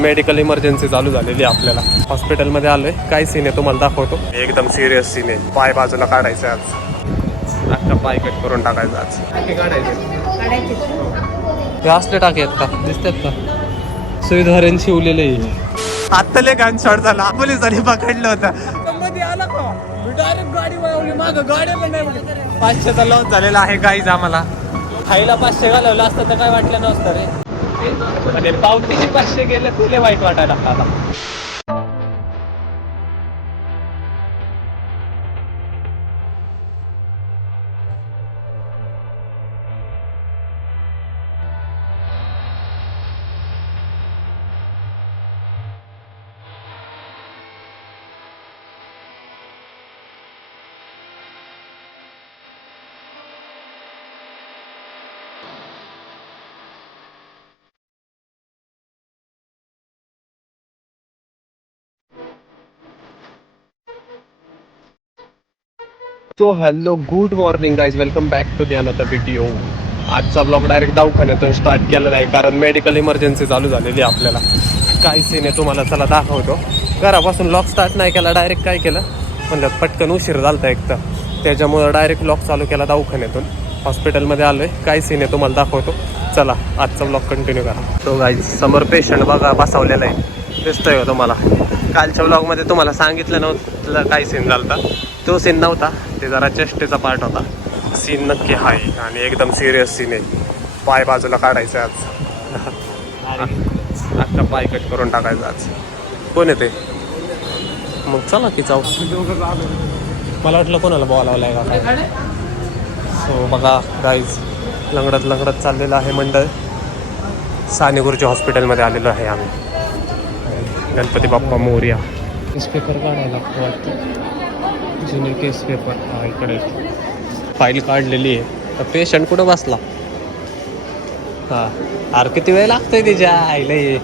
Medical emergency चालू झालेली आहे आपल्याला. हॉस्पिटलमध्ये आलोय. काय सीन आहे तुम्हाला दाखवतो. एकदम सिरियस सीन आहे. पाय बाजूला काढायचं आज. अख्खा पाय कट करून टाकायचा आज. टाके काढायचे. हे असले टाके आहेत का? दिसतात का? सुईद्वारे शिवलेले. आत्ता लय घाण शॉट झाला. पोलिसांनी पकडलं होतं. मध्ये आला का डायरेक्ट गाडी वळवली मागं. गाडी पण नाही. 500चा लॉस झालेला आहे गाईज आम्हाला. खायला 500 घालवलं असतं तर काय वाटलं नसतं रे. आणि पावतीचे 500 गेले तुले वाईट वाटायला लागतं आता. So hello good morning guys, welcome back to the another video. आजचा ब्लॉग डायरेक्ट दवाखान्यातून स्टार्ट केलेला आहे कारण मेडिकल इमर्जन्सी चालू झालेली आहे आपल्याला. काय सीन आहे तुम्हाला चला दाखवतो. घरापासून लॉक स्टार्ट नाही केला, डायरेक्ट काय केलं म्हणलं पटकन उशीर झालता एक तर, त्याच्यामुळं डायरेक्ट लॉक चालू केला दवाखान्यातून. हॉस्पिटलमध्ये आलोय. काय सीन आहे तुम्हाला दाखवतो. चला आजचा ब्लॉग कंटिन्यू करा. तो गाईज समोर पेशंट बघा बसवलेला आहे, दिसतोय का तुम्हाला. कालच्या ब्लॉगमध्ये तुम्हाला सांगितलं नव्हतं काय सीन झालता. तो सीन नव्हता, ते जरा चेष्टेचा पार्ट होता. सीन नक्की आहे आणि एकदम सिरियस सीन आहे. पाय बाजूला काढायचं आज. अख्खा पाय कट करून टाकायचा आज. कोण येते मग चला की जाऊ. मला वाटलं कोणाला बोलावलं आहे का काय. सो बघा गाईज लंगडत चाललेलं आहे मंडळ. साने गुरुजी हॉस्पिटलमध्ये आलेलो आहे आम्ही. गणपती बाप्पा मोरया. केस पेपर काढायला लागतो वाटतं. जुने केस पेपर हा इकडे फाईल काढलेली आहे. तर पेशंट कुठं बसला. हां अरे किती वेळ लागतोय तिच्या आईला. ये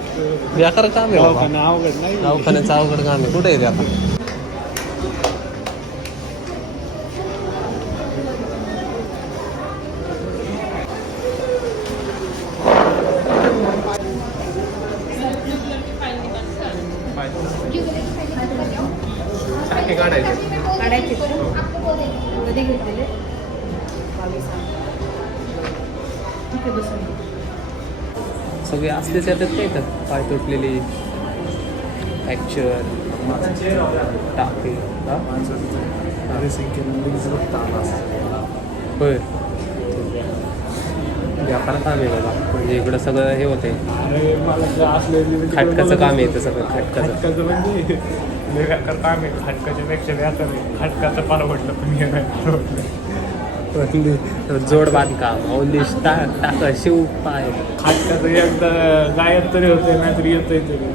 बेकार काम आहे बाबा. दवाखान्याचं अवघड काम आहे. कुठे आहे ते आता. सगळे असलेच येतात नाही का. पाय तुटलेली फ्रॅक्चर टाके. होय व्यापारात काम आहे बाबा. म्हणजे इकडं सगळं हे होते खटकाचं काम आहे. इथं सगळं खटकाचं म्हणजे काम आहे. खटकाच्या पेक्षा व्यापार आहे. खटकाचं परवडलं पण जोड बांधकाम औलिश टाक शिव पाय. खटकाचं एकदा गायब तरी होते नाहीतरी येतोय तरी.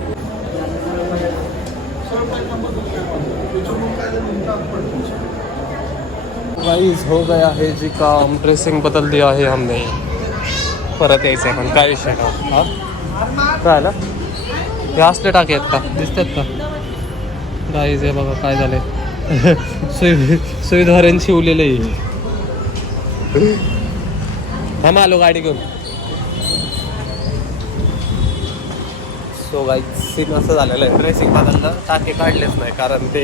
गाइस हो गया है जी काम. ड्रेसिंग बदल दिया है हमने. परत यायचं आहे पण काय विषय ना. हां काय आलं. हे असले टाके आहेत का? दिसतात का गाईज. हे बघा काय झालंय. सुईद्वारे शिवलेले. हम आलो गाडी घेऊन. सो गाईज सीन असं झालेलं आहे. ड्रेसिंग बदललं, टाके काढलेच नाही कारण ते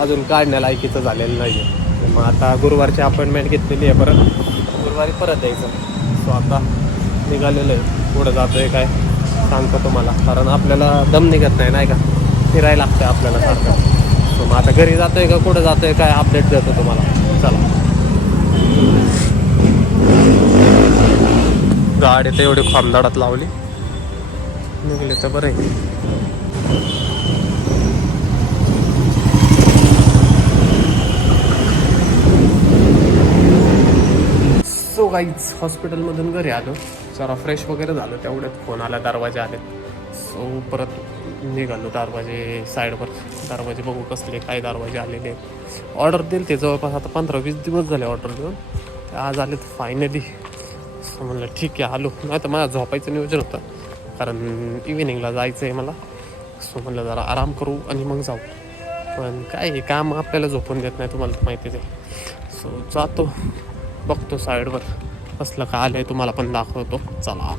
अजून काढण्या लायकीचं झालेलं नाही आहे. मग आता गुरुवारची अपॉइंटमेंट घेतलेली आहे. गुरुवारी परत यायचं. सो आता निघालेलं आहे. पुढं जातो आहे काय सांगतो तुम्हाला. कारण आपल्याला दम निघत नाही का. फिरायला लागतं आहे आपल्याला सारखं. सो मग आता घरी जातो आहे का कुठं जातो आहे काय अपडेट देतो तुम्हाला. चला गाडी तर एवढी खामदाडात लावली. निघले तर बरं आहे. सो गाईज हॉस्पिटलमधून घरी आलो. जरा फ्रेश वगैरे झालं. तेवढ्यात फोन आला, दरवाजे आले. सो परत निघालो. दरवाजे साईडवर दरवाजे बघू कसले काय दरवाजे आलेले. ऑर्डर दिली ते जवळपास आता 15-20 दिवस झाले ऑर्डर देऊन. आज आले तर फायनली. सो म्हणलं ठीक आहे आलो. नाही तर मला झोपायचं नियोजन होतं कारण इव्हिनिंगला जायचं आहे मला. सो म्हणलं जरा आराम करू आणि मग जाऊ. पण काय हे काम आपल्याला झोपून देत नाही, तुम्हाला माहितीच आहे. सो जातो बघतो साईडवर कसलं काय आलं आहे तुम्हाला पण दाखवतो. चला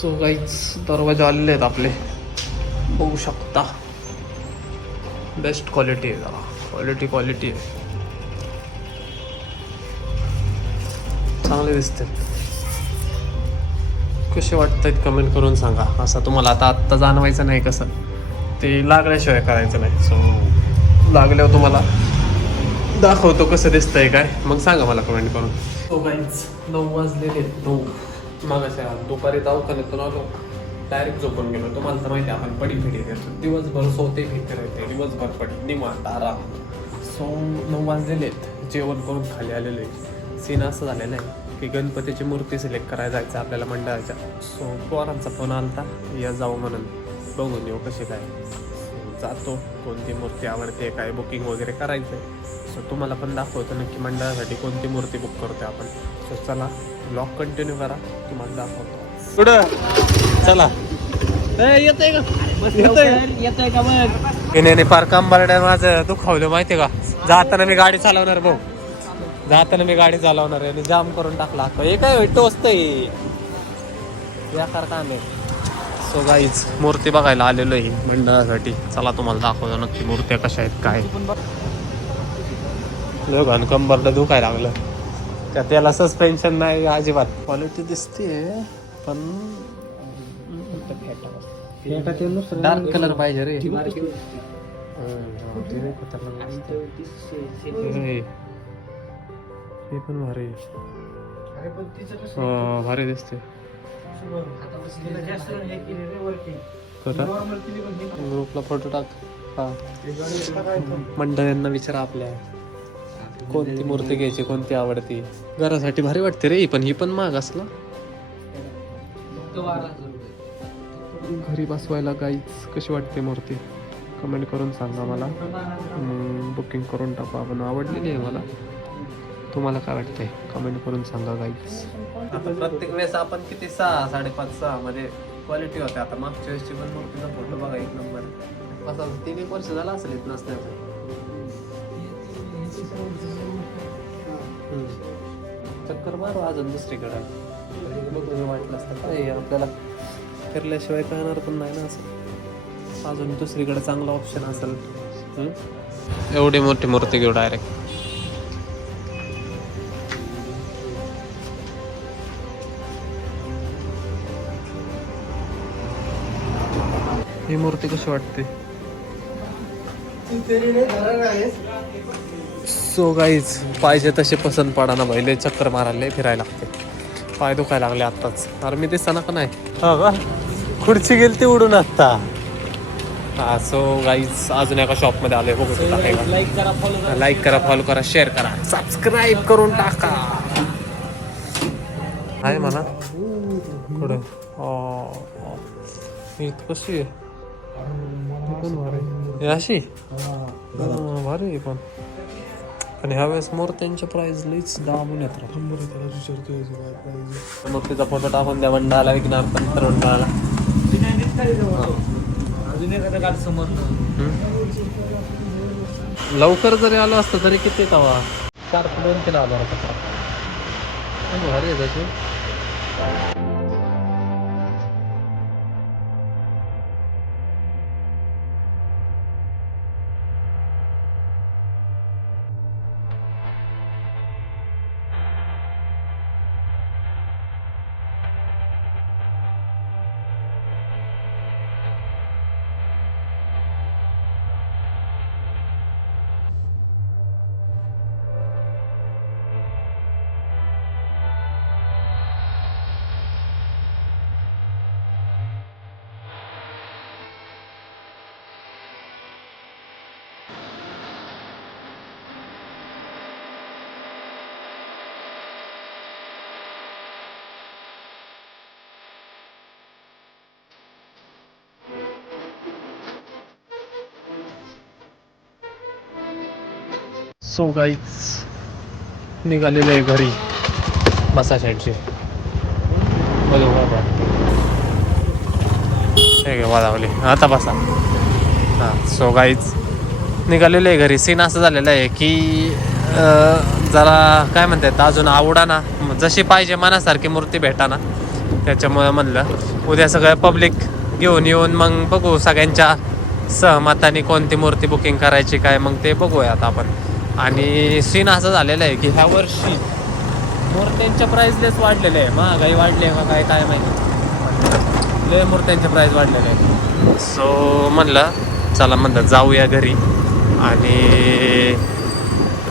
सो गाईच दरवाजे आलेले आहेत आपले, बघू शकता. बेस्ट क्वालिटी आहे जरा, क्वालिटी आहे, चांगले दिसते. कसे वाटतात कमेंट करून सांगा. असं तुम्हाला आत्ता जाणवायचं नाही, कसं ते लागल्याशिवाय करायचं नाही. सो लागल्यावर तुम्हाला दाखवतो कसं दिसतंय काय, मग सांगा मला कमेंट करून. सो गाईज 9 वाजलेले, 9 मागाशी दुपारी दवाखान्यातून आलो, डायरेक्ट झोपून गेलो. तुम्हाला तर माहिती आहे आपण पडी फिडी देतो दिवसभर, सोते फिरते राहते दिवसभर, पडी निवांत आराम. सो 9 वाजलेले आहेत, जेवण करून खाली आलेले. सीन असं झालेलं आहे की गणपतीची मूर्ती सिलेक्ट करायला जायचं आपल्याला मंडळाच्या. सो पोरांचा फोन आलता, या जाऊ म्हणून, बघून येऊ कशी काय. जातो, कोणती मूर्ती आवडते काय बुकिंग वगैरे करायचं आहे. सो तुम्हाला पण दाखवतो नक्की मंडळासाठी कोणती मूर्ती बुक करतोय आपण. सो चला ब्लॉग कंटिन्यू करा, तुम्हाला दाखवतो. पुढं चला. येतंय का बघ. पार कंबरड्या माझं दुखावलं माहितीये का. जाताना मी गाडी चालवणार भाऊ, जाताना मी गाडी चालवणार आहे आणि जाम करून टाकला. हे काय टोचतंय बेकार काम आहे. सो गाईज मूर्ती बघायला आलेलो आहे मंडळासाठी. चला तुम्हाला दाखवतो नक्की मूर्त्या कशा आहेत काय. लोकांना कंबरला दुखायला लागलं का, त्याला सस्पेन्शन नाही अजिबात. क्वालिटी दिसते पण डार्क कलर पाहिजे रे. हे पण भारी, भारी दिसते. ग्रुपला फोटो टाक. हा मंडळांना विचारा आपल्या कोणती मूर्ती घ्यायची, कोणती आवडती. घरासाठी भारी वाटते रे, पण ही पण महाग असला घरी बसवायला. गाईच कशी वाटते मूर्ती कमेंट करून सांगा मला. बुकिंग करून टाकू आपण, आवडलेली आहे मला. तुम्हाला काय वाटतंय कमेंट करून सांगा गाईज. आता प्रत्येक वेळेस आपण किती 6, 5.5, 6 मध्ये क्वालिटी होते. आता मागच्या वेळेसची पण मूर्तीचा फोटो बघा, एक नंबर. असं 3-1 वर्ष झाला असेल येत नसण्याचं. चक्कर मारू अजून दुसरीकडे, बघू वाटलं असतं काय आपल्याला. फिरल्याशिवाय कळणार पण नाही ना, असं अजून दुसरीकडे चांगला ऑप्शन असेल. एवढी मोठी मूर्ती घेऊ डायरेक्ट. ही मूर्ती कशी वाटते. सो गाईज पाहिजे तसे पसंत पडा ना, पहिले चक्कर मारायला फिरायला लागते. पाय दुखायला लागले आत्ताच. अरे मी दिसताना का नाही, खुर्ची गेली ती उडून आत्ता. हा सो गाईज अजून एका शॉपमध्ये आलोय, बघू लाईक करा, फॉलो करा, शेअर करा, सबस्क्राईब करून टाका. आहे म्हणा पुढे. ही कशी आहे पण भारी, अशी भारी आहे पण ह्या वेळेस मूर्त्यांच्या प्राइस लईच दामून येतात. मूर्तीचा फोटो टाकून द्या मंडळाला, विकणार पण तर मंडळाला. लवकर जरी आलो असतं तरी किती तवा 4-2-3 हजार भारी आहे त्याची. सो गाईज निघालेलं आहे घरी बसायसाठी. वादावली आता बसा. हां सो गाईज निघालेलं आहे घरी. सीन असं झालेलं आहे की जरा काय म्हणतात अजून आवडा ना, जशी पाहिजे मनासारखी मूर्ती भेटा ना, त्याच्यामुळे म्हणलं उद्या सगळं पब्लिक घेऊन येऊन मग बघू सगळ्यांच्या सहमताने कोणती मूर्ती बुकिंग करायची काय मग ते बघूया आता आपण. आणि सीन असं झालेलं आहे की ह्या वर्षी मूर्त्यांच्या प्राईसलेस वाढलेले आहे, महागाई वाढली आहे का काय माहिती, लय मूर्त्यांचे प्राईस वाढलेले आहे. सो म्हणलं चला म्हणलं जाऊया घरी आणि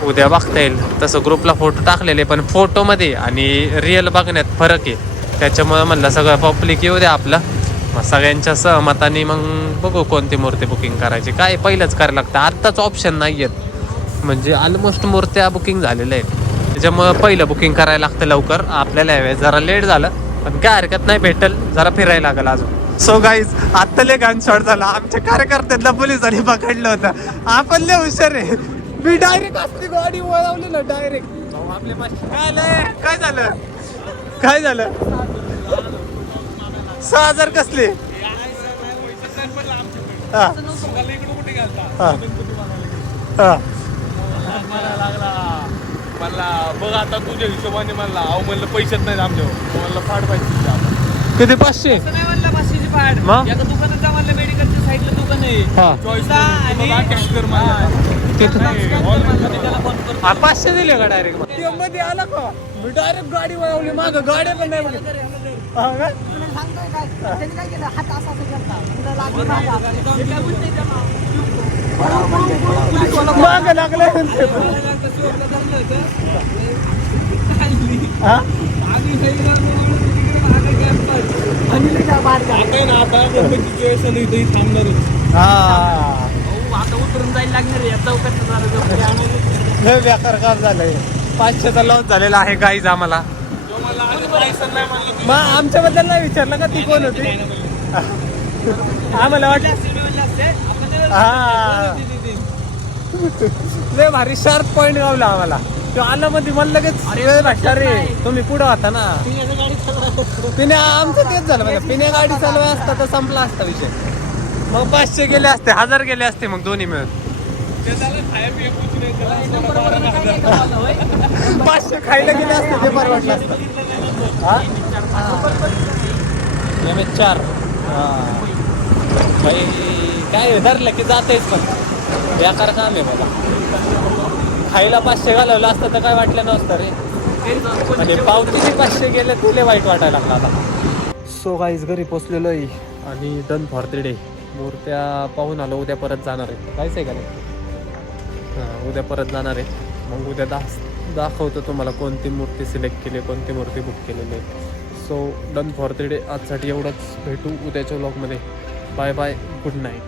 उद्या बघता येईल. तसं ग्रुपला फोटो टाकलेले पण फोटोमध्ये आणि रिअल बघण्यात फरक आहे, त्याच्यामुळे म्हणलं सगळं पब्लिक येऊ द्या आपलं, मग सगळ्यांच्या सहमताने मग बघू कोणती मूर्ती बुकिंग करायची. काय पहिलंच करायला लागतं, आत्ताच ऑप्शन नाही आहेत, म्हणजे ऑलमोस्ट मूर्त्या बुकिंग झालेल्या आहेत, त्याच्यामुळं पहिलं बुकिंग करायला लागतं लवकर. आपल्याला यावेळेस जरा लेट झालं पण काय हरकत नाही, भेटल, जरा फिरायला लागेल अजून. सो गाईज आत्ता लय गान शॉट झाला, आमच्या कार्यकर्त्यांना पोलिसांनी पकडलं होतं. आपण लय हुशार आहे, मी डायरेक्ट असली गाडी वळवली ना डायरेक्ट. काय झालं काय झालं 6,000 कसले? हा मला बघ आता तुझ्या हिशोबाने मला म्हणलं पैसेच नाही आमच्यावर, मला फाड पाहिजे. किती 500? नाही म्हणलं 500ची फाड. मग? एका दुकानात जा म्हणलं, मेडिकलच्या साईडला दुकान आहे. हा. चॉईस आणि कॅश कर मला. त्याला फोन कर. 500 दिले का डायरेक्ट? मध्ये आला का मी डायरेक्ट गाडी वळवली, मागं गाड्या पण नाही म्हणे. हा का? तुला सांगतोय काय त्यांनी काय केलं हात असा केला म्हणलं लागली मागं. मागं लागलंय म्हणते पण. हा? हा. आता उतरून जायला लागणार आहे चौकात. लय बेकार काम झालंय, 500चा लॉस झालेला आहे गाईज आम्हाला. मग आमच्याबद्दल नाही विचारलं का ती कोण होती? आम्हाला वाटलं हा लय भारी शार्प पॉइंट गावला आम्हाला. तो आला मध्ये मला लगेच वेळ भेटला रे, तुम्ही पुढं होता ना. पिण्या आमचं तेच झालं, म्हणजे पिण्या गाडी चालवाय असता तर संपला असता विषय. मग 500 गेले असते, 1000 गेले असते मग दोन्ही मिळून. 500 खायला गेले असते ते बरं वाटलं असतं. चार काय धरलं की जातेच, पण बेकार काम आहे मला. खायला 500 घालवलं असतं तर काय वाटलं नसतं रे, आणि पावतीचे 500 गेले तुले वाईट वाटायला लागला आता. सो गाईज घरी पोचलेलो आहे आणि डन फॉर द डे. मूर्त्या पाहून आलो, उद्या परत जाणार आहे. जायचं आहे का नाही? हां उद्या परत जाणार आहे. मग उद्या दाखवतो तुम्हाला कोणती मूर्ती सिलेक्ट केली, कोणती मूर्ती बुक केलेली आहे. So done for the day. आजसाठी एवढंच, भेटू उद्याच्या व्लॉगमध्ये. Bye bye, good night.